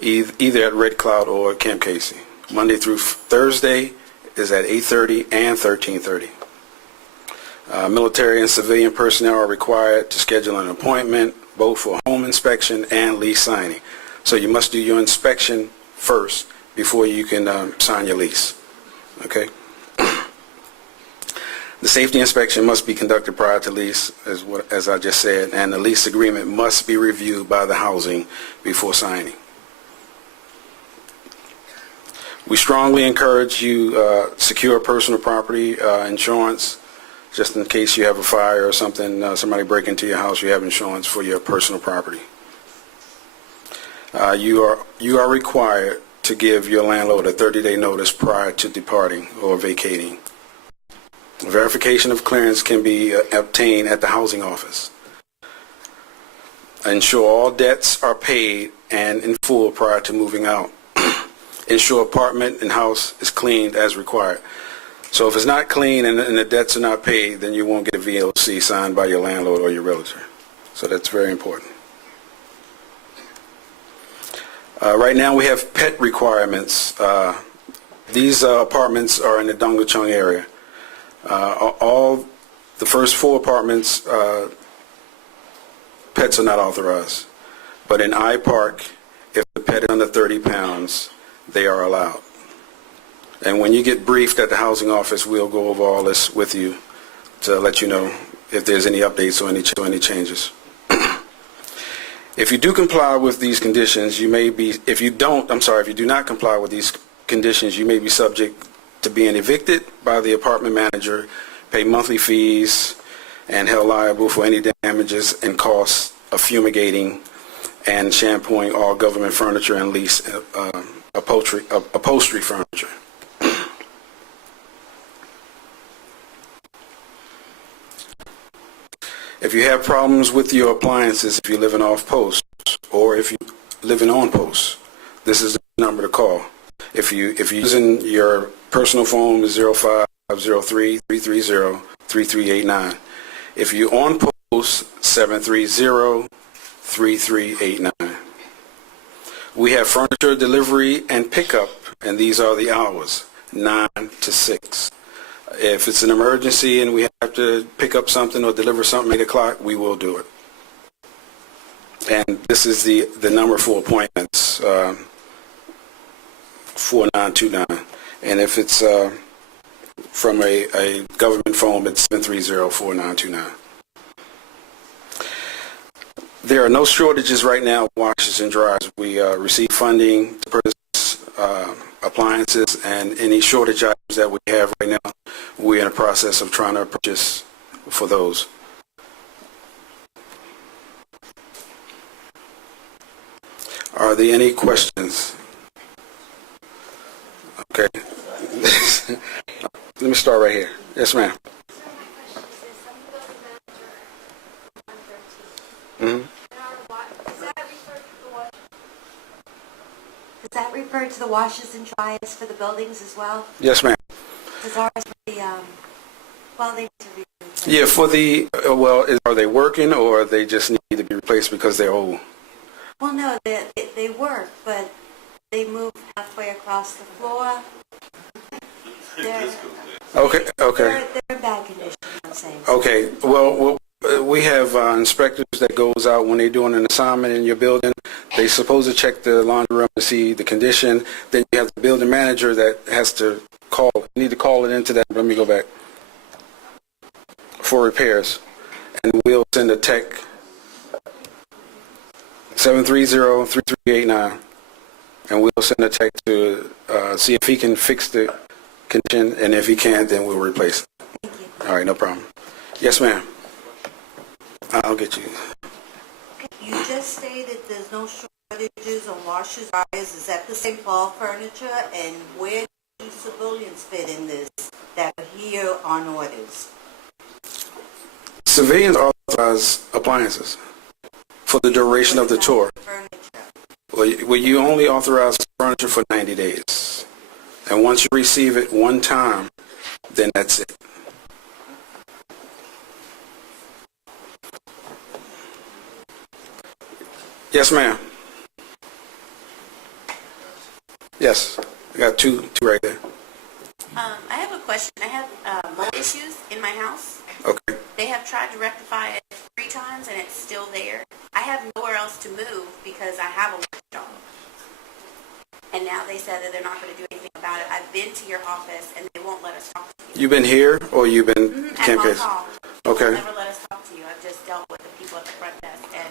either at Red Cloud or Camp Casey. Monday through Thursday is at 8:30 and 13:30. Military and civilian personnel are required to schedule an appointment both for home inspection and lease signing. So you must do your inspection first before you can sign your lease. Okay? The safety inspection must be conducted prior to lease, as I just said, and the lease agreement must be reviewed by the housing before signing. We strongly encourage you secure personal property insurance, just in case you have a fire or something, somebody break into your house, you have insurance for your personal property. You are required to give your landlord a 30-day notice prior to departing or vacating. Verification of clearance can be obtained at the housing office. Ensure all debts are paid and in full prior to moving out. Ensure apartment and house is cleaned as required. So if it's not clean and the debts are not paid, then you won't get a VLC signed by your landlord or your realtor. So that's very important. Right now we have pet requirements. These apartments are in the Dongachung area. All the first 4 apartments, pets are not authorized. But in I Park, if the pet is under 30 pounds, they are allowed. And when you get briefed at the housing office, we'll go over all this with you to let you know if there's any updates or any changes. If you do comply with these conditions, you may be, if you do not comply with these conditions, you may be subject to being evicted by the apartment manager, pay monthly fees, and held liable for any damages and costs of fumigating and shampooing all government furniture and lease upholstery furniture. If you have problems with your appliances, if you're living off post, or if you're living on post, this is the number to call. If you're using your personal phone, is 0503-330-3389. If you're on post, 730-3389. We have furniture delivery and pickup, and these are the hours, 9 to 6. If it's an emergency and we have to pick up something or deliver something at 8 o'clock, we will do it. And this is the number for appointments, 4929. And if it's from a government phone, it's 730-4929. There are no shortages right now of washers and dryers. We receive funding to purchase appliances, and any shortage items that we have right now, we're in the process of trying to purchase for those. Are there any questions? Okay. Let me start right here. Yes, ma'am. Mm-hmm. Does that refer to the washers and dryers for the buildings as well? Yes, ma'am. As far as the, well, they need to be replaced. Yeah, for the, are they working or they just need to be replaced because they're old? Well, no, they work, but they move halfway across the floor. They're in bad condition, I'm saying. Okay, well, we have inspectors that goes out when they're doing an assignment in your building. They're supposed to check the laundry room to see the condition. Then you have the building manager that has to need to call it into that. Let me go back. For repairs. And we'll send a tech, 730-3389. And we'll send a tech to see if he can fix the condition. And if he can't, then we'll replace it. Thank you. All right, no problem. Yes, ma'am. I'll get you. You just stated there's no shortages on washers, dryers. Is that the same for all furniture? And where do civilians fit in this that are here on orders? Civilians authorize appliances for the duration of the tour. Furniture. Well, you only authorize furniture for 90 days. And once you receive it one time, then that's it. Yes, ma'am. Yes, I got two right there. I have a question. I have mold issues in my house. Okay. They have tried to rectify it 3 times and it's still there. I have nowhere else to move because I have a work job. And now they said that they're not going to do anything about it. I've been to your office and they won't let us talk to you. You've been here or you've been At campaigning? hall. Okay. They'll never let us talk to you. I've just dealt with the people at the front desk, and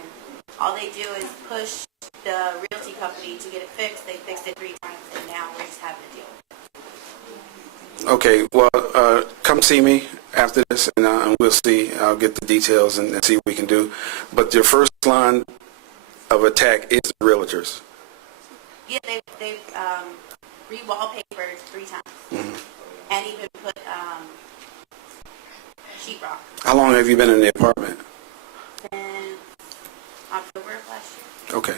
all they do is push the realty company to get it fixed. They fixed it 3 times, and now we're just having to deal with it. Okay, well, come see me after this, and we'll see. I'll get the details and see what we can do. But your first line of attack is the realtors. Yeah, they've re-wallpapered 3 times, and even put sheetrock. How long have you been in the apartment? Since October of last year. Okay.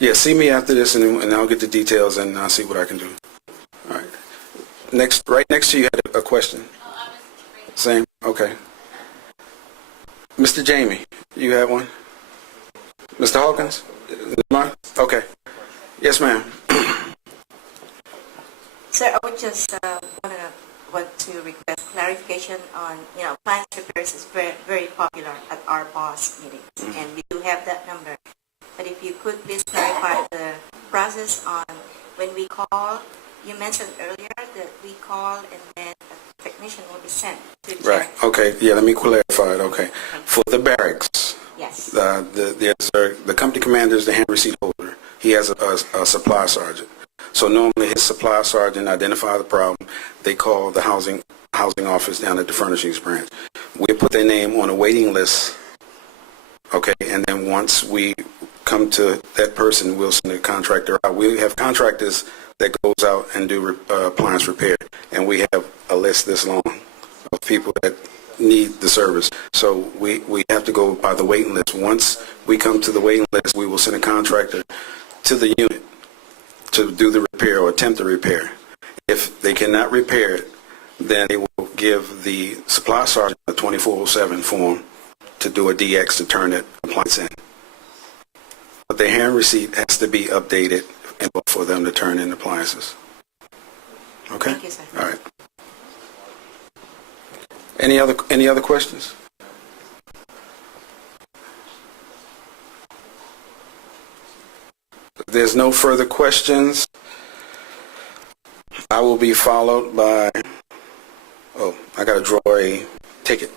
Yeah, see me after this, and I'll get the details, and I'll see what I can do. All right. Right next to you had a question. Same? Okay. Mr. Jamie, you have one? Mr. Hawkins? Mine? Okay. Yes, ma'am. Sir, I would just want to request clarification on, appliance repairs is very, very popular at our boss meetings, and we do have that number. But if you could please clarify the process on when we call. You mentioned earlier that we call and then a technician will be sent to check. Right. Okay. Yeah, let me clarify it. Okay. For the barracks, Yes. the company commander is the hand receipt holder. He has a supply sergeant. So normally his supply sergeant identifies the problem. They call the housing office down at the furnishings branch. We put their name on a waiting list. Okay. And then once we come to that person, we'll send a contractor out. We have contractors that goes out and do appliance repair, and we have a list this long of people that need the service. So we have to go by the waiting list. Once we come to the waiting list, we will send a contractor to the unit to do the repair or attempt to repair. If they cannot repair it, then they will give the supply sergeant a 2407 form to do a DX to turn that appliance in. But the hand receipt has to be updated in order for them to turn in appliances. Okay? Thank you, sir. All right. Any other questions? If there's no further questions, I will be followed by, I got to draw a ticket.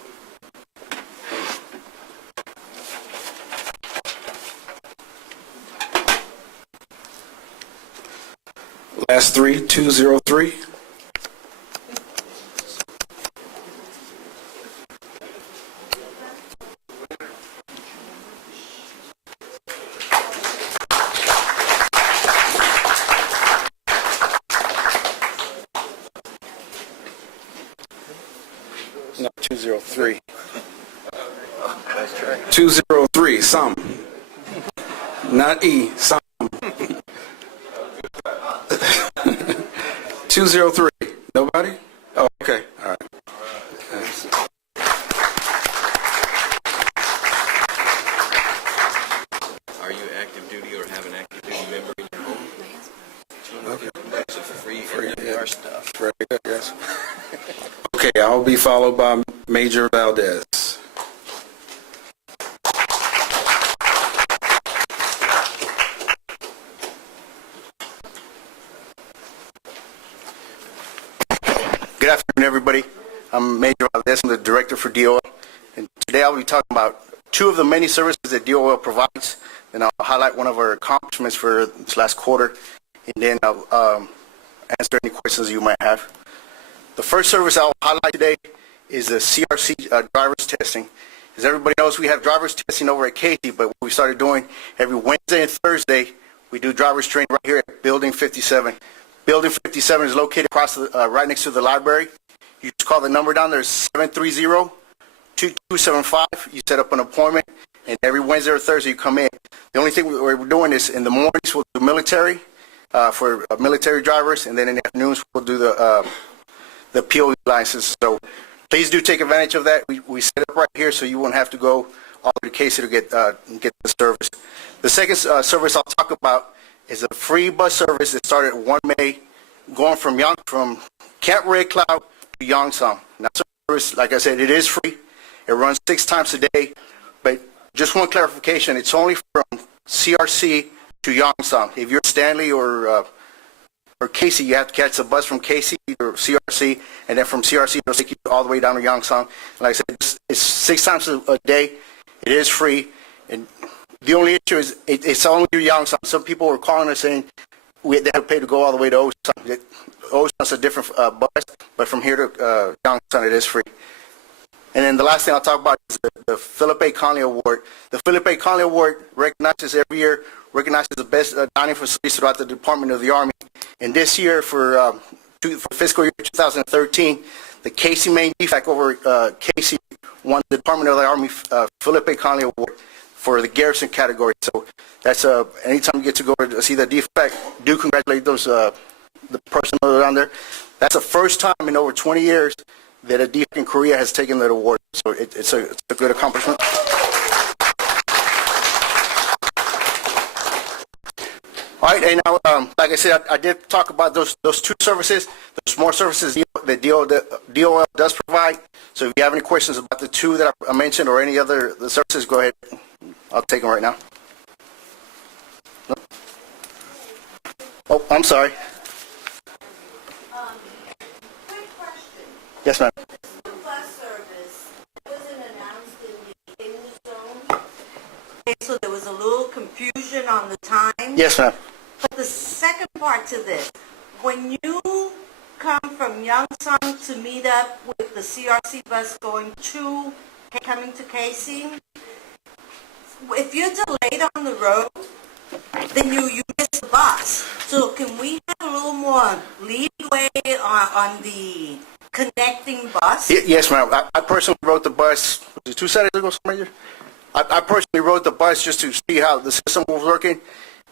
Last 3203. No, 203. 203, some. Not E, some. 203. Nobody? Oh, okay. All right. Are you active duty or have an active duty member in your home? Okay. That's a free NWR stuff. Very good, yes. Okay, I'll be followed by Major Valdez. Good afternoon, everybody. I'm Major Valdez. I'm the Director for DOL. And today I'll be talking about 2 of the many services that DOL provides. And I'll highlight one of our accomplishments for this last quarter. And then I'll answer any questions you might have. The first service I'll highlight today is the CRC driver's testing. As everybody knows, we have driver's testing over at Casey, but what we started doing every Wednesday and Thursday, we do driver's training right here at Building 57. Building 57 is located across right next to the library. You just call the number down there, 730-2275. You set up an appointment, and every Wednesday or Thursday you come in. The only thing we're doing is in the mornings we'll do military for military drivers, and then in the afternoons we'll do the POE license. So please do take advantage of that. We set it up right here so you won't have to go all the way to Casey to get the service. The second service I'll talk about is a free bus service that started 1 May, going from Camp Red Cloud to Yongsan. Now, service, like I said, it is free. It runs 6 times a day, but just one clarification, it's only from CRC to Yongsan. If you're Stanley or Casey, you have to catch the bus from Casey or CRC, and then from CRC it'll take you all the way down to Yongsan. And like I said, it's 6 times a day. It is free, and the only issue is it's only through Yongsan. Some people were calling us saying they have to pay to go all the way to Osan. Osan's a different bus, but from here to Yongsan it is free. And then the last thing I'll talk about is the Philip A. Conley Award. The Philip A. Conley Award recognizes every year, recognizes the best dining facilities throughout the Department of the Army. And this year, for fiscal year 2013, the Casey Main defect over Casey won the Department of the Army Philip A. Conley Award for the garrison category. So that's anytime you get to go to see the defect, do congratulate those the person around there. That's the first time in over 20 years that a defect in Korea has taken that award. So it's a good accomplishment. All right, and now, like I said, I did talk about those 2 services. There's more services that DOL does provide. So if you have any questions about the 2 that I mentioned or any other the services, go ahead. I'll take them right now. No? Oh, I'm sorry. Quick question. Yes, ma'am. The bus service wasn't announced in the zone. Okay, so there was a little confusion on the time. Yes, ma'am. But the second part to this, when you come from Yongsan to meet up with the CRC bus coming to Casey, if you're delayed on the road, then you miss the bus. So can we have a little more leeway on the connecting bus? Yes, ma'am. I personally rode the bus, was it 2 Saturdays ago, Major? I personally rode the bus just to see how the system was working.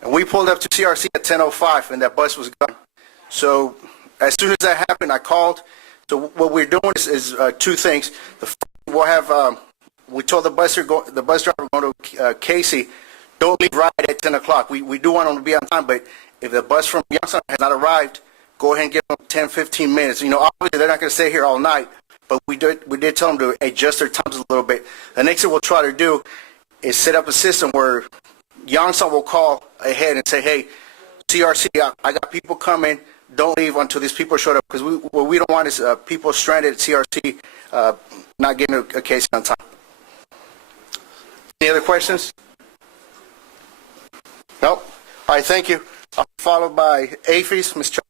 And we pulled up to CRC at 10:05, and that bus was gone. So as soon as that happened, I called. So what we're doing is 2 things. The first, we'll have we told the bus driver going to Casey, don't leave right at 10 o'clock. We do want them to be on time, but if the bus from Yongsan has not arrived, go ahead and give them 10, 15 minutes. You know, obviously they're not going to stay here all night, but we did tell them to adjust their times a little bit. The next thing we'll try to do is set up a system where Yongsan will call ahead and say, hey, CRC, I got people coming. Don't leave until these people showed up, because what we don't want is people stranded at CRC not getting a case on time. Any other questions? Nope. All right, thank you. Followed by AFIS, Ms. Cho.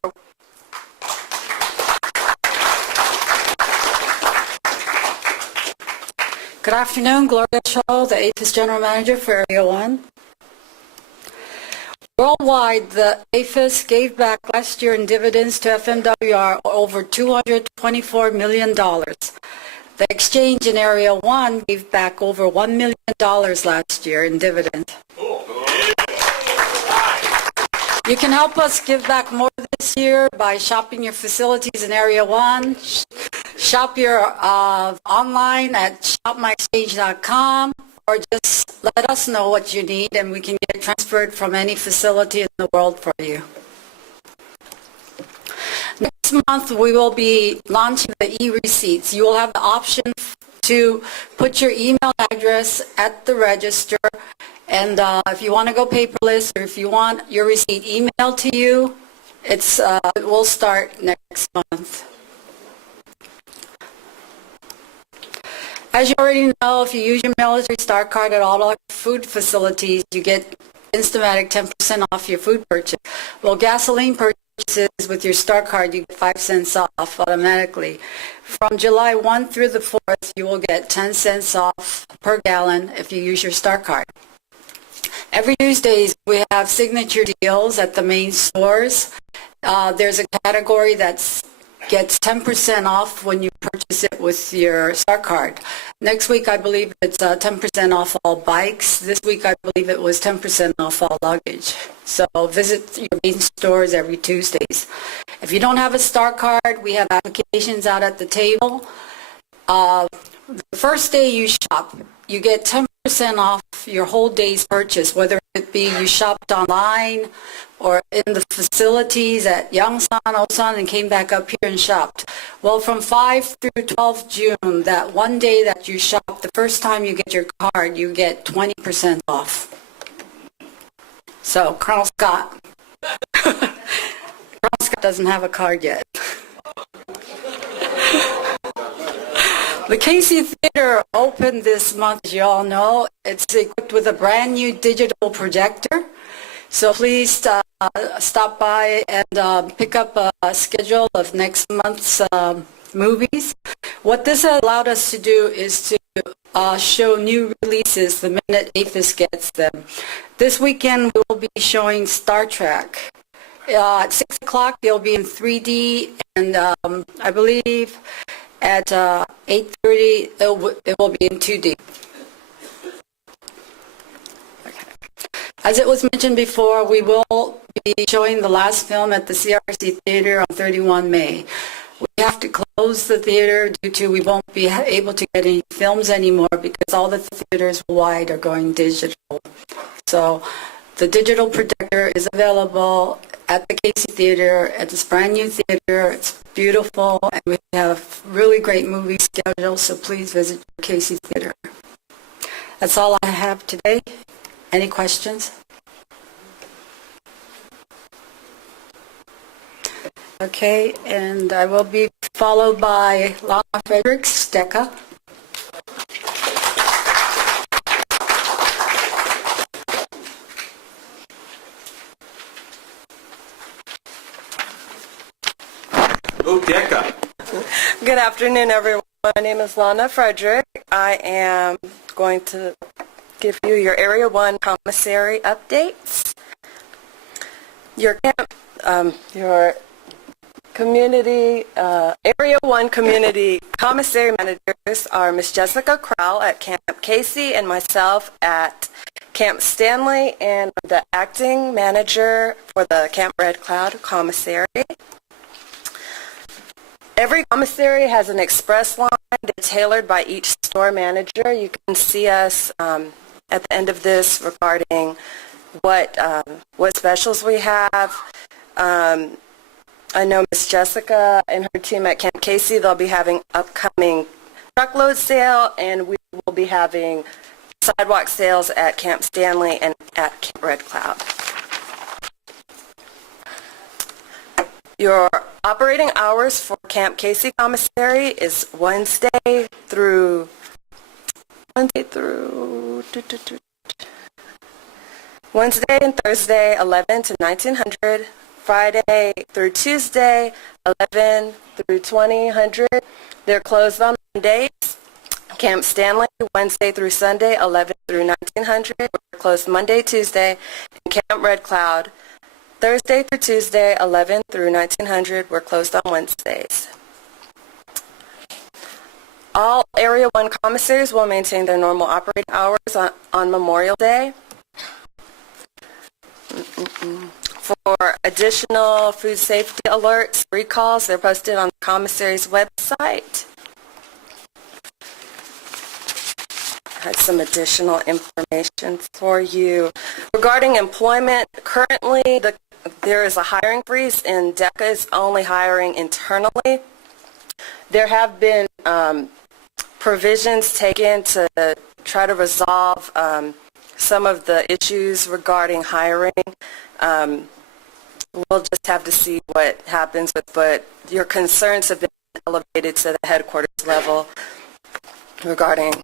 Good afternoon, Gloria Cho, the APHIS General Manager for Area 1. Worldwide, the APHIS gave back last year in dividends to FMWR over $224 million. The exchange in Area 1 gave back over $1 million last year in dividends. You can help us give back more this year by shopping your facilities in Area 1. Shop your online at shopmyexchange.com, or just let us know what you need and we can get it transferred from any facility in the world for you. Next month we will be launching the e-receipts. You will have the option to put your email address at the register, and if you want to go paperless, or if you want your receipt emailed to you, it will start next month. As you already know, if you use your military star card at all our food facilities, you get Instamatic 10% off your food purchase. Well, gasoline purchases with your star card, you get 5 cents off automatically. From July 1 through the 4th, you will get 10 cents off per gallon if you use your star card. Every Tuesdays, we have signature deals at the main stores. There's a category that gets 10% off when you purchase it with your star card. Next week, I believe it's 10% off all bikes. This week, I believe it was 10% off all luggage. So visit your main stores every Tuesdays. If you don't have a star card, we have applications out at the table. The first day you shop, you get 10% off your whole day's purchase, whether it be you shopped online or in the facilities at Yongsan, Osan, and came back up here and shopped. Well, from 5 through 12 June, that one day that you shop, the first time you get your card, you get 20% off. So, Colonel Scott. Colonel Scott doesn't have a card yet. The Casey Theater opened this month, as you all know. It's equipped with a brand new digital projector. So please stop by and pick up a schedule of next month's movies. What this has allowed us to do is to show new releases the minute APHIS gets them. This weekend we will be showing Star Trek. At 6 o'clock they'll be in 3D, and I believe at 8:30 it will be in 2D. As it was mentioned before, we will be showing the last film at the CRC Theater on 31 May. We have to close the theater due to we won't be able to get any films anymore because all the theaters wide are going digital. So the digital projector is available at the Casey Theater, at this brand new theater. It's beautiful, and we have really great movie schedules, so please visit the Casey Theater. That's all I have today. Any questions? Okay, and I will be followed by Lana Fredericks, DECA. DECA. Good afternoon, everyone. My name is Lana Frederick. I am going to give you your Area 1 commissary updates. Your community, Area 1 community commissary managers are Ms. Jessica Crowell at Camp Casey and myself at Camp Stanley, and the acting manager for the Camp Red Cloud commissary. Every commissary has an express line that's tailored by each store manager. You can see us at the end of this regarding what specials we have. I know Miss Jessica and her team at Camp Casey, they'll be having upcoming truckload sale, and we will be having sidewalk sales at Camp Stanley and at Camp Red Cloud. Your operating hours for Camp Casey Commissary is Wednesday through Wednesday and Thursday, 11 to 1900. Friday through Tuesday, 11 through 2000. They're closed on Mondays. Camp Stanley, Wednesday through Sunday, 11 through 1900. We're closed Monday, Tuesday. And Camp Red Cloud, Thursday through Tuesday, 11 through 1900. We're closed on Wednesdays. All Area 1 commissaries will maintain their normal operating hours on Memorial Day. For additional food safety alerts, recalls, they're posted on the commissary's website. I had some additional information for you. Regarding employment, currently there is a hiring freeze, and DECA is only hiring internally. There have been provisions taken to try to resolve some of the issues regarding hiring. We'll just have to see what happens, but your concerns have been elevated to the headquarters level regarding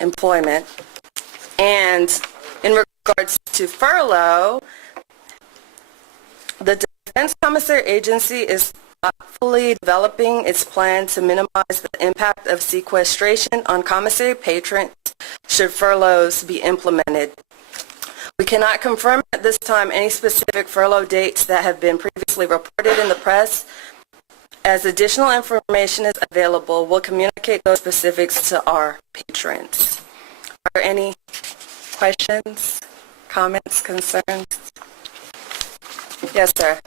employment. And in regards to furlough, the Defense Commissary Agency is thoughtfully developing its plan to minimize the impact of sequestration on commissary patrons should furloughs be implemented. We cannot confirm at this time any specific furlough dates that have been previously reported in the press. As additional information is available, we'll communicate those specifics to our patrons. Are there any questions, comments, concerns? Yes, sir.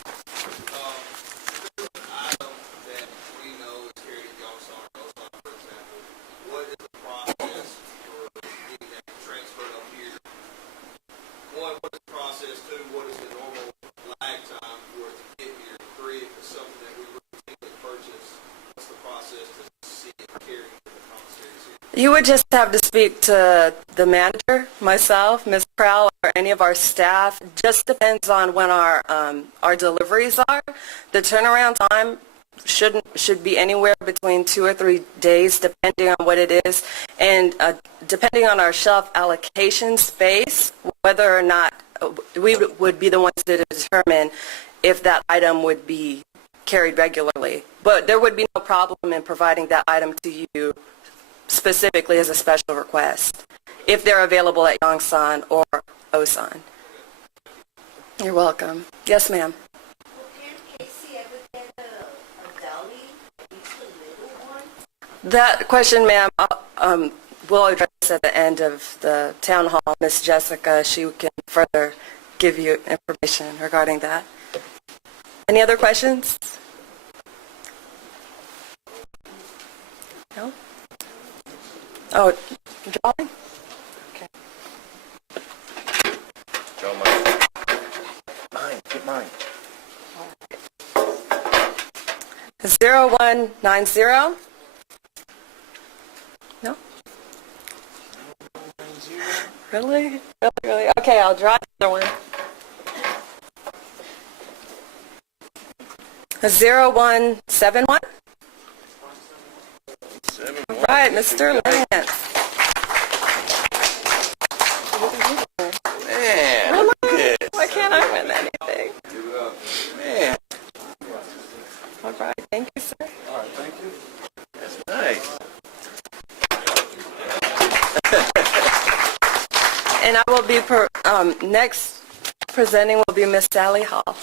lag time for it to get here. 3, if it's something that we routinely purchase, what's the process to see it carried to the commissaries here? You would just have to speak to the manager, myself, Ms. Crowell, or any of our staff. Just depends on when our deliveries are. The turnaround time should be anywhere between 2 or 3 days, depending on what it is, and depending on our shelf allocation space, whether or not we would be the ones to determine if that item would be carried regularly. But there would be no problem in providing that item to you specifically as a special request if they're available at Yongsan or Osan. You're welcome. Yes, ma'am. That question, ma'am, we'll address at the end of the town hall. Miss Jessica, she can further give you information regarding that. Any other questions? No? Oh, drawing? Okay. Draw mine. Mine, get mine. 0190. No? Really? Really? Okay, I'll draw another one. 0171. All right, Mr. Lance. Man, Really? look at this. Why can't I win anything? Man, All right, thank you, sir. that's nice. And I will be, next presenting will be Miss Sally Hall.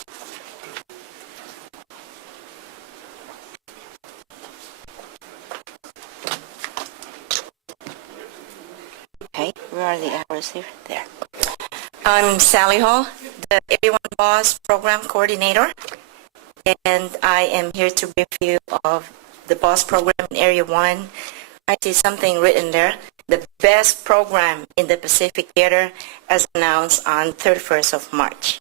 Okay, where are the hours here? There. I'm Sally Hall, the Everyone Boss Program Coordinator, and I am here to brief you of the BOSS program in Area 1. I see something written there, the best program in the Pacific Theater as announced on 31st of March.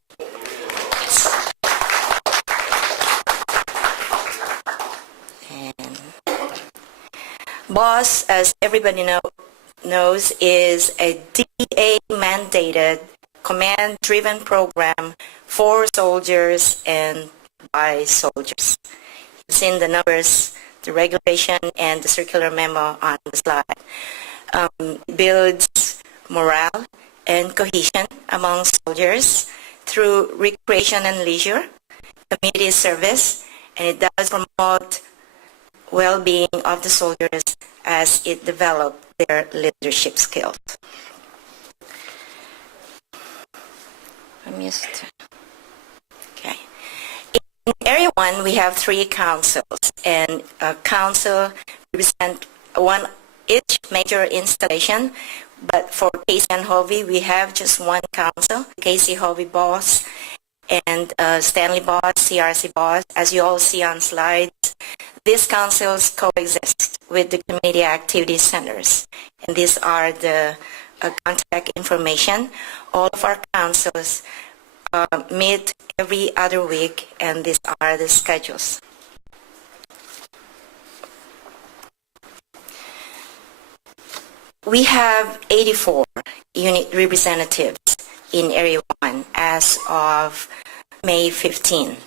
And BOSS, as everybody knows, is a DA-mandated, command-driven program for soldiers and by soldiers. You've seen the numbers, the regulation, and the circular memo on the slide. Builds morale and cohesion among soldiers through recreation and leisure, community service, and it does promote well-being of the soldiers as it develops their leadership skills. Okay. In Area 1, we have 3 councils, and a council represents each major installation. But for Casey and Hovey, we have just one council, Casey Hovey Boss and Stanley Boss, CRC Boss. As you all see on slides, these councils coexist with the community activity centers. And these are the contact information. All of our councils meet every other week, and these are the schedules. We have 84 unit representatives in Area 1 as of May 15.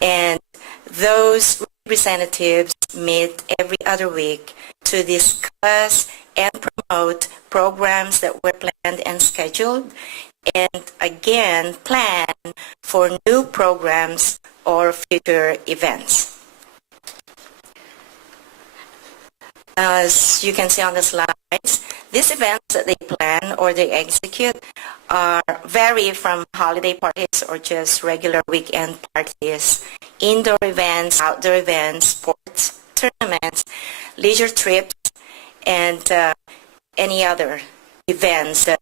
And those representatives meet every other week to discuss and promote programs that were planned and scheduled, and again plan for new programs or future events. As you can see on the slides, these events that they plan or they execute vary from holiday parties or just regular weekend parties, indoor events, outdoor events, sports, tournaments, leisure trips, and any other events that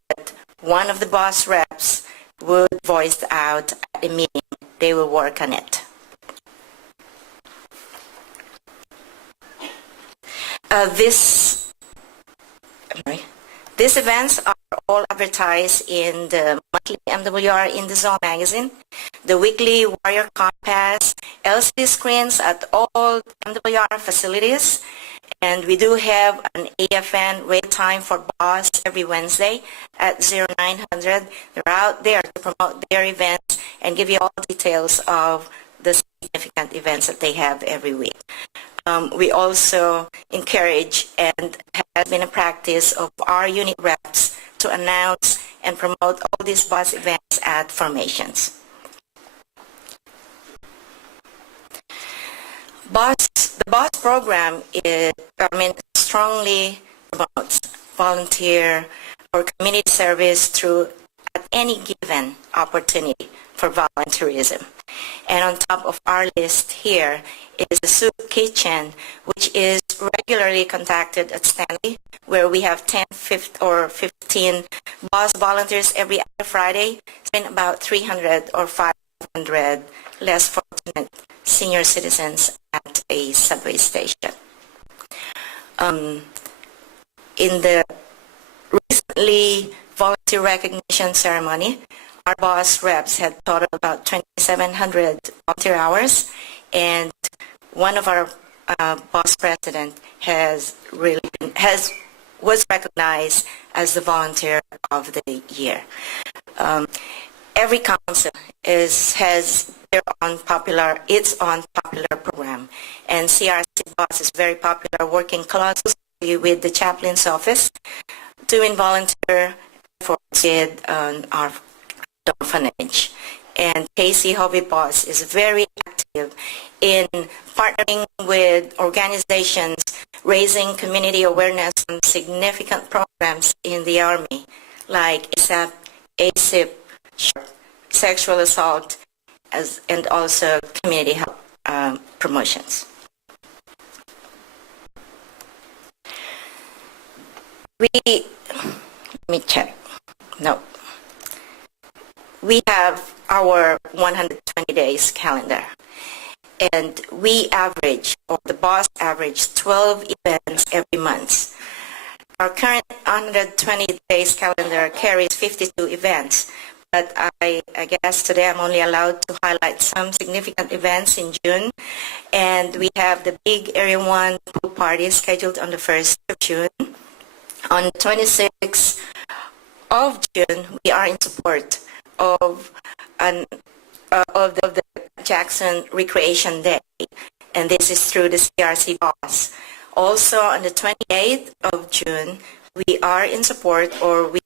one of the boss reps would voice out at a meeting. They will work on it. These events are all advertised in the monthly MWR in the Zone magazine, the weekly Warrior Compass, LCD screens at all MWR facilities, and we do have an AFN wait time for BOSS every Wednesday at 0900. They're out there to promote their events and give you all details of the significant events that they have every week. We also encourage and has been a practice of our unit reps to announce and promote all these BOSS events at formations. The BOSS program strongly promotes volunteer or community service through at any given opportunity for volunteerism. And on top of our list here is the soup kitchen, which is regularly contacted at Stanley, where we have 10, 15 BOSS volunteers every other Friday, and about 300 or 500 less fortunate senior citizens at a subway station. In the recently volunteer recognition ceremony, our BOSS reps had totaled about 2,700 volunteer hours, and one of our BOSS president was recognized as the volunteer of the year. Every council has its own popular program, and CRC BOSS is very popular, working closely with the chaplain's office, doing volunteer efforts with our orphanage. And KC Hobby BOSS is very active in partnering with organizations raising community awareness on significant programs in the Army, like ASIP, sexual assault, and also community health promotions. Let me check. No. We have our 120 days calendar, and we average, or the BOSS average, 12 events every month. Our current 120 days calendar carries 52 events, but I guess today I'm only allowed to highlight some significant events in June, and we have the big Area 1 pool party scheduled on the 1st of June. On the 26th of June, we are in support of the Jackson Recreation Day, and this is through the CRC BOSS. Also, on the 28th of June, we are in support, or we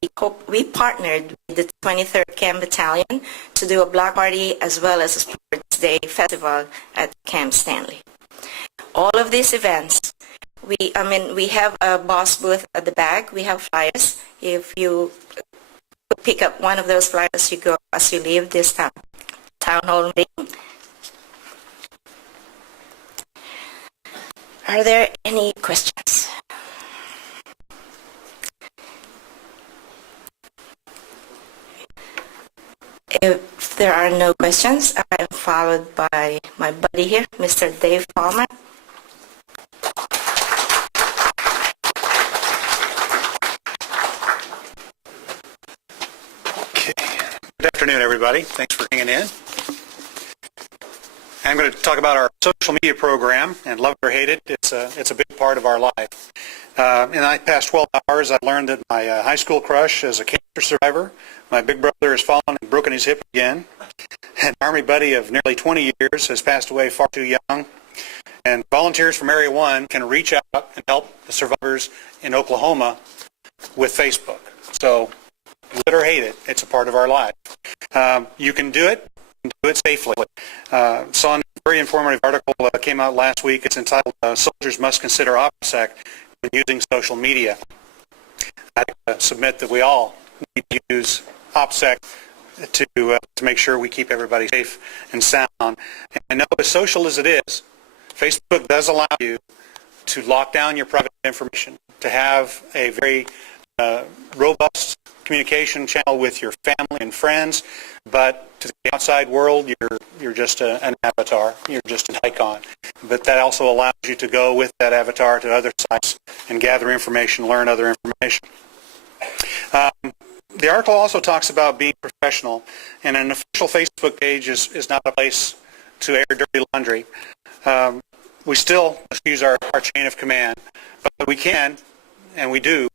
partnered with the 23rd Camp Battalion to do a block party as well as a Sports Day festival at Camp Stanley. All of these events, we have a BOSS booth at the back. We have flyers. If you pick up one of those flyers as you leave this Townhall meeting. Are there any questions? If there are no questions, I am followed by my buddy here, Mr. Dave Palmer. Good afternoon, everybody. Thanks for hanging in. I'm going to talk about our social media program, and love it or hate it, it's a big part of our life. In the past 12 hours, I've learned that my high school crush is a cancer survivor. My big brother has fallen and broken his hip again. An Army buddy of nearly 20 years has passed away far too young. And volunteers from Area 1 can reach out and help the survivors in Oklahoma with Facebook. So, love it or hate it, it's a part of our life. You can do it, and do it safely. Saw a very informative article that came out last week. It's entitled Soldiers Must Consider OPSEC When Using Social Media. I submit that we all need to use OPSEC to make sure we keep everybody safe and sound. And I know as social as it is, Facebook does allow you to lock down your private information, to have a very robust communication channel with your family and friends, but to the outside world, you're just an avatar. You're just an icon. But that also allows you to go with that avatar to other sites and gather information, learn other information. The article also talks about being professional, and an official Facebook page is not a place to air dirty laundry. We still must use our chain of command, but we can, and we do,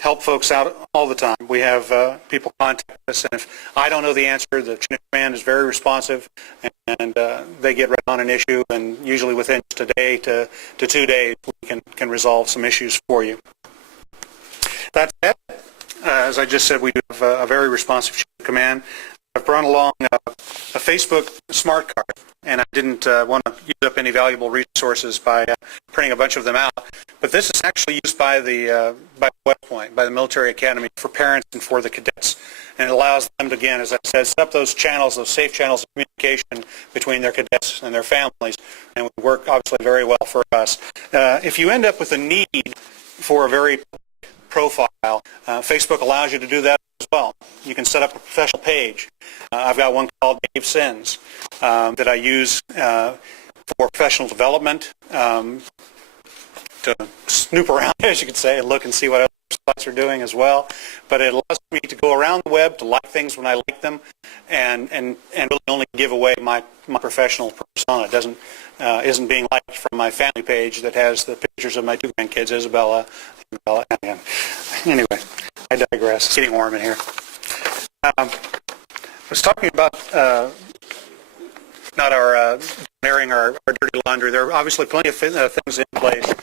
help folks out all the time. We have people contact us, and if I don't know the answer, the chain of command is very responsive, and they get right on an issue, and usually within just a day to 2 days, we can resolve some issues for you. That said, as I just said, we do have a very responsive chain of command. I've brought along a Facebook smart card, and I didn't want to use up any valuable resources by printing a bunch of them out. But this is actually used by West Point, by the Military Academy, for parents and for the cadets. And it allows them to, again, as I said, set up those channels, those safe channels of communication between their cadets and their families, and would work obviously very well for us. If you end up with a need for a very profile, Facebook allows you to do that as well. You can set up a professional page. I've got one called Dave Sins that I use for professional development, to snoop around, as you could say, and look and see what other sites are doing as well. But it allows me to go around the web, to like things when I like them, and really only give away my professional persona. It isn't being liked from my family page that has the pictures of my 2 grandkids, Isabella. Anyway, I digress. It's getting warm in here. I was talking about not our airing our dirty laundry. There are obviously plenty of things in place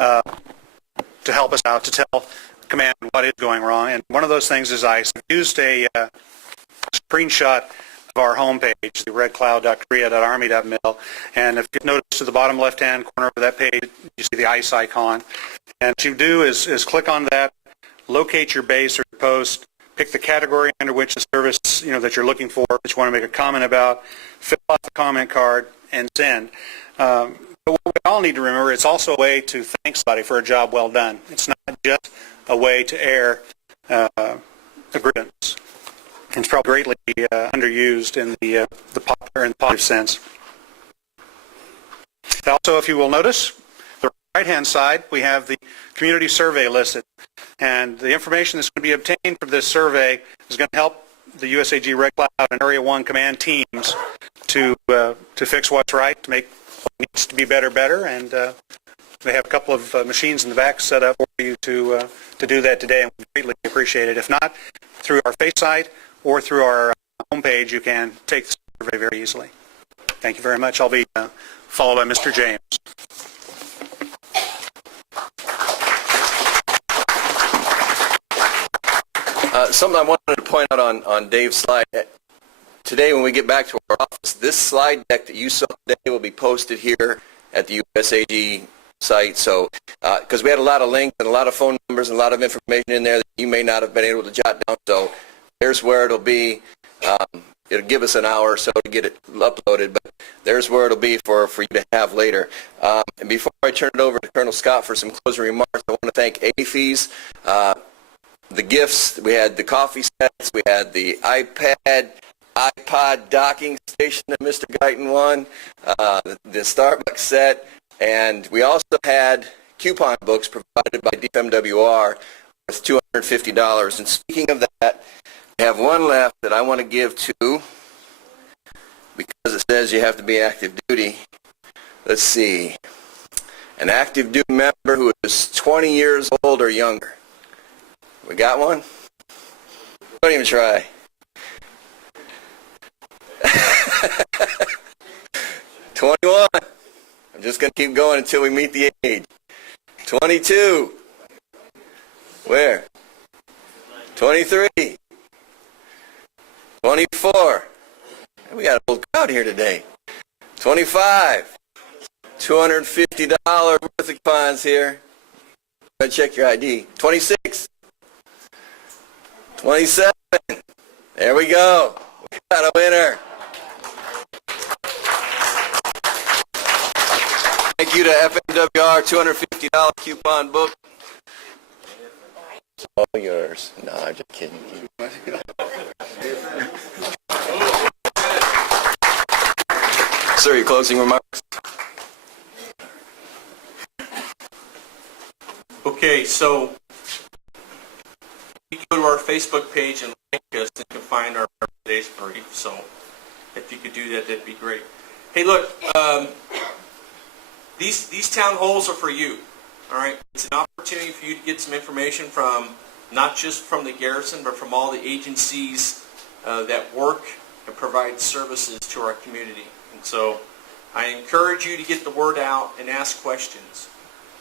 to help us out, to tell command what is going wrong. And one of those things is I used a screenshot of our homepage, the redcloud.korea.army.mil. And if you notice to the bottom left-hand corner of that page, you see the ICE icon. And what you do is click on that, locate your base or your post, pick the category under which the service that you're looking for, that you want to make a comment about, fill out the comment card, and send. But what we all need to remember, it's also a way to thank somebody for a job well done. It's not just a way to air a grievance. It's probably greatly underused in the positive sense. Also, if you will notice, the right-hand side, we have the community survey listed. And the information that's going to be obtained from this survey is going to help the USAG Red Cloud and Area 1 command teams to fix what's right, to make what needs to be better, and they have a couple of machines in the back set up for you to do that today, and we greatly appreciate it. If not, through our face site or through our homepage, you can take the survey very easily. Thank you very much. I'll be followed by Mr. James. Something I wanted to point out on Dave's slide. Today, when we get back to our office, this slide deck that you saw today will be posted here at the USAG site. So, because we had a lot of links and a lot of phone numbers and a lot of information in there that you may not have been able to jot down. So, there's where it'll be. It'll give us an hour or so to get it uploaded, but there's where it'll be for you to have later. And before I turn it over to Colonel Scott for some closing remarks, I want to thank AFES. The gifts, we had the coffee sets, we had the iPod docking station that Mr. Guyton won, the Starbucks set, and we also had coupon books provided by DFMWR worth $250. And speaking of that, I have one left that I want to give to, because it says you have to be active duty. Let's see. An active duty member who is 20 years old or younger. We got one? Don't even try. 21. I'm just going to keep going until we meet the age. 22. Where? 23. 24. We got a whole crowd here today. 25. $250 worth of coupons here. Go check your ID. 26. 27. There we go. We got a winner. Thank you to FMWR, $250 coupon book. It's all yours. No, I'm just kidding. Sir, your closing remarks? Okay, so you can our Facebook page and like us, you can find our today's brief. So if you could do that, that'd be great. Hey, look, these town halls are for you. All right, it's an opportunity for you to get some information from not just from the garrison, but from all the agencies that work and provide services to our community. And so I encourage you to get the word out and ask questions.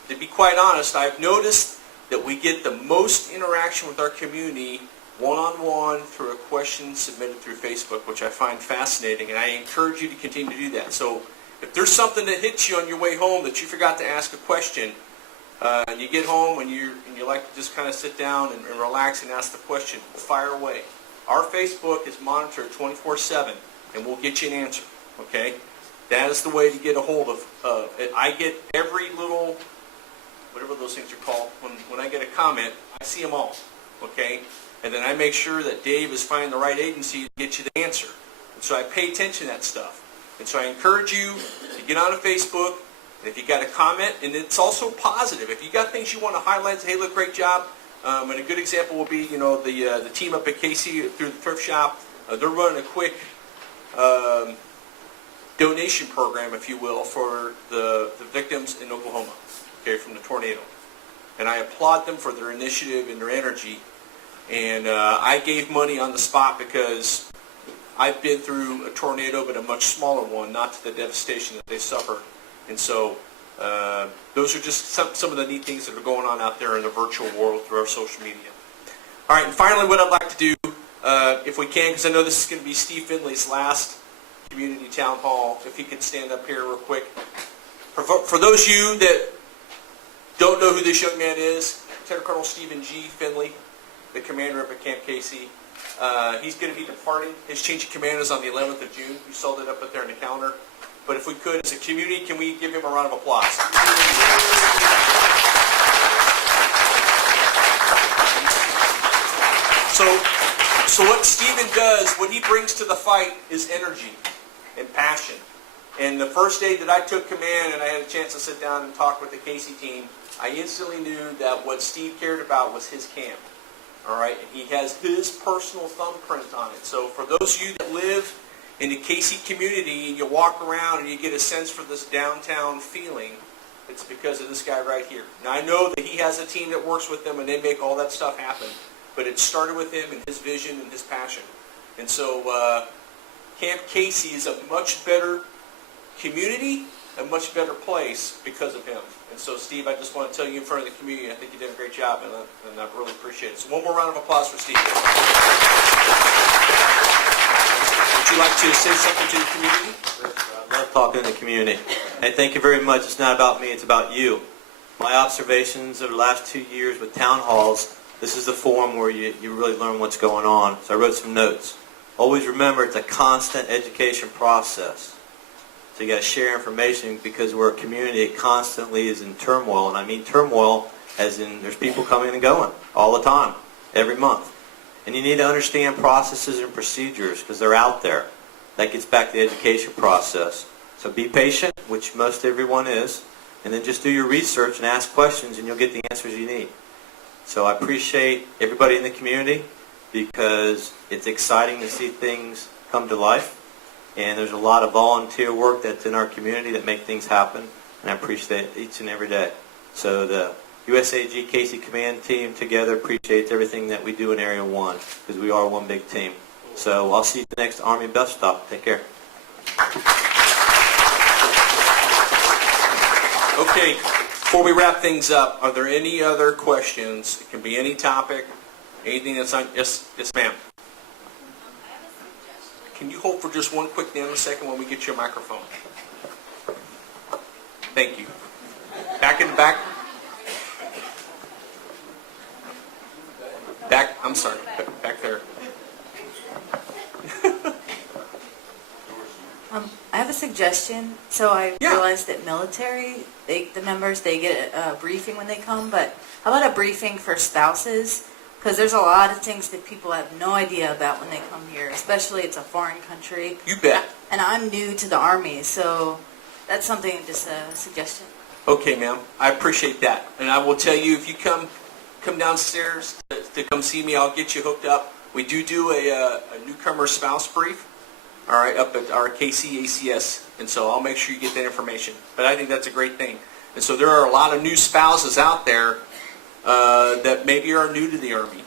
To be quite honest, I've noticed that we get the most interaction with our community one-on-one through a question submitted through Facebook, which I find fascinating, and I encourage you to continue to do that. So if there's something that hits you on your way home that you forgot to ask a question, and you get home and you like to just kind of sit down and relax and ask the question, fire away. Our Facebook is monitored 24/7, and we'll get you an answer, okay? That is the way to get a hold of it. I get every little, whatever those things are called, when I get a comment, I see them all, okay? And then I make sure that Dave is finding the right agency to get you the answer. And so I pay attention to that stuff. And so I encourage you to get on a Facebook, and if you got a comment, and it's also positive. If you got things you want to highlight, say, hey, look, great job. And a good example will be, the team up at Casey through the thrift shop. They're running a quick donation program, if you will, for the victims in Oklahoma, okay, from the tornado. And I applaud them for their initiative and their energy. And I gave money on the spot because I've been through a tornado, but a much smaller one, not to the devastation that they suffered. And so those are just some of the neat things that are going on out there in the virtual world through our social media. All right, and finally what I'd like to do, if we can, because I know this is going to be Steve Finley's last community town hall, if he could stand up here real quick. For those of you that don't know who this young man is, Lieutenant Colonel Stephen G. Finley, the commander up at Camp Casey. He's going to be departing. His change of command is on the 11th of June. You saw that up there in the calendar. But if we could, as a community, can we give him a round of applause? So what Stephen does, what he brings to the fight is energy and passion. And the first day that I took command and I had a chance to sit down and talk with the Casey team, I instantly knew that what Steve cared about was his camp. All right, and he has his personal thumbprint on it. So for those of you that live in the Casey community and you walk around and you get a sense for this downtown feeling, it's because of this guy right here. Now I know that he has a team that works with them and they make all that stuff happen, but it started with him and his vision and his passion. And so Camp Casey is a much better community, a much better place because of him. And so, Steve, I just want to tell you in front of the community, I think you did a great job, and I really appreciate it. So one more round of applause for Steve. Would you like to say something to the community? I love talking to the community. Hey, thank you very much. It's not about me, it's about you. My observations over the last 2 years with town halls, this is the forum where you really learn what's going on. So I wrote some notes. Always remember, it's a constant education process. So you got to share information because we're a community that constantly is in turmoil. And I mean turmoil as in there's people coming and going all the time, every month. And you need to understand processes and procedures because they're out there. That gets back to the education process. So be patient, which most everyone is, and then just do your research and ask questions and you'll get the answers you need. So I appreciate everybody in the community because it's exciting to see things come to life. And there's a lot of volunteer work that's in our community that make things happen, and I appreciate it each and every day. So the USAG Casey Command team together appreciates everything that we do in Area 1 because we are one big team. So I'll see you at the next Army Bus Stop. Take care. Okay, before we wrap things up, are there any other questions? It can be any topic, anything that's on. Yes, ma'am. Can you hold for just one quick nanosecond when we get you a microphone? Thank you. Back in the back. I'm sorry, back there. I have a suggestion. So I realized that military, the members, they get a briefing when they come, but how about a briefing for spouses? Because there's a lot of things that people have no idea about when they come here, especially it's a foreign country. You bet. And I'm new to the Army, so that's something, just a suggestion. Okay, ma'am. I appreciate that. And I will tell you, if you come downstairs to come see me. I'll get you hooked up. We do a newcomer spouse brief, all right, up at our KCACS, and so I'll make sure you get that information. But I think that's a great thing. And so there are a lot of new spouses out there that maybe are new to the Army,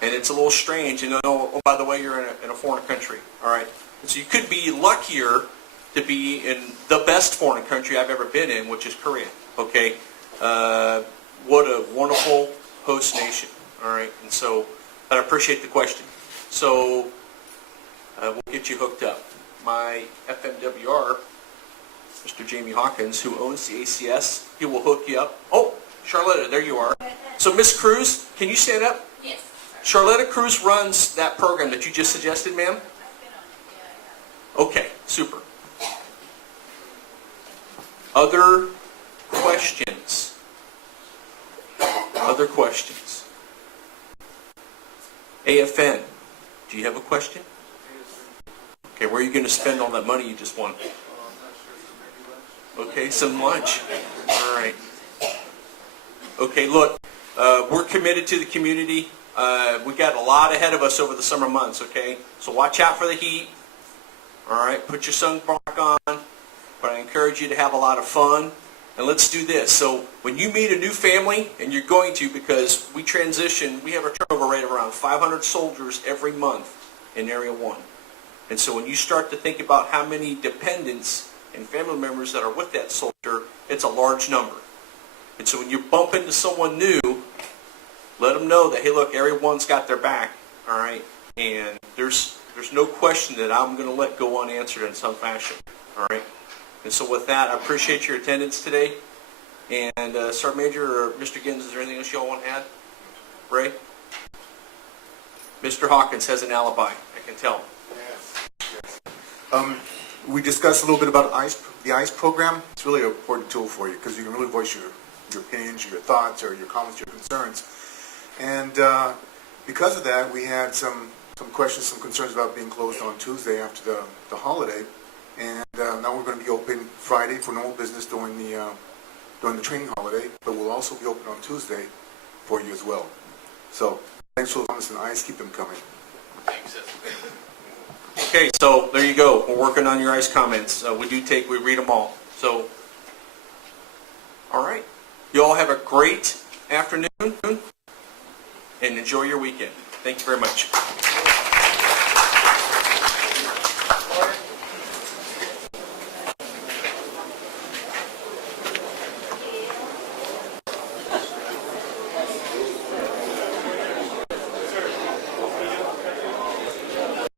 and it's a little strange. And oh, by the way, you're in a foreign country, all right. And so you could be luckier to be in the best foreign country I've ever been in, which is Korea. Okay, what a wonderful host nation. All right, and so I appreciate the question. So we'll get you hooked up. My FMWR, Mr. Jamie Hawkins, who owns the ACS, he will hook you up. Oh, Charlotta, there you are. So Miss Cruz, can you stand up? Yes. Charlotta Cruz runs that program that you just suggested, ma'am? Okay, super. Other questions? Other questions? AFN, do you have a question? Okay, where are you going to spend all that money you just won? Okay, some lunch. All right. Okay, look, we're committed to the community. We got a lot ahead of us over the summer months, okay? So watch out for the heat. All right, put your sunblock on. But I encourage you to have a lot of fun. And let's do this. So when you meet a new family, and you're going to because we transition, we have a turnover rate of around 500 soldiers every month in Area 1. And so when you start to think about how many dependents and family members that are with that soldier, it's a large number. And so when you bump into someone new, let them know that, hey, look, Area 1's got their back, all right? And there's no question that I'm going to let go unanswered in some fashion, all right? And so with that, I appreciate your attendance today. And Sergeant Major or Mr. Gibbons, is there anything else you all want to add? Ray? Mr. Hawkins has an alibi, I can tell. We discussed a little bit about the ICE program. It's really an important tool for you because you can really voice your opinions, your thoughts, or your comments, your concerns. And because of that, we had some questions, some concerns about being closed on Tuesday after the holiday. And now we're going to be open Friday for normal business during the training holiday, but we'll also be open on Tuesday for you as well. So thanks for the comments and ICE. Keep them coming. Okay, so there you go. We're working on your ICE comments. We read them all. So, all right. You all have a great afternoon and enjoy your weekend. Thank you very much.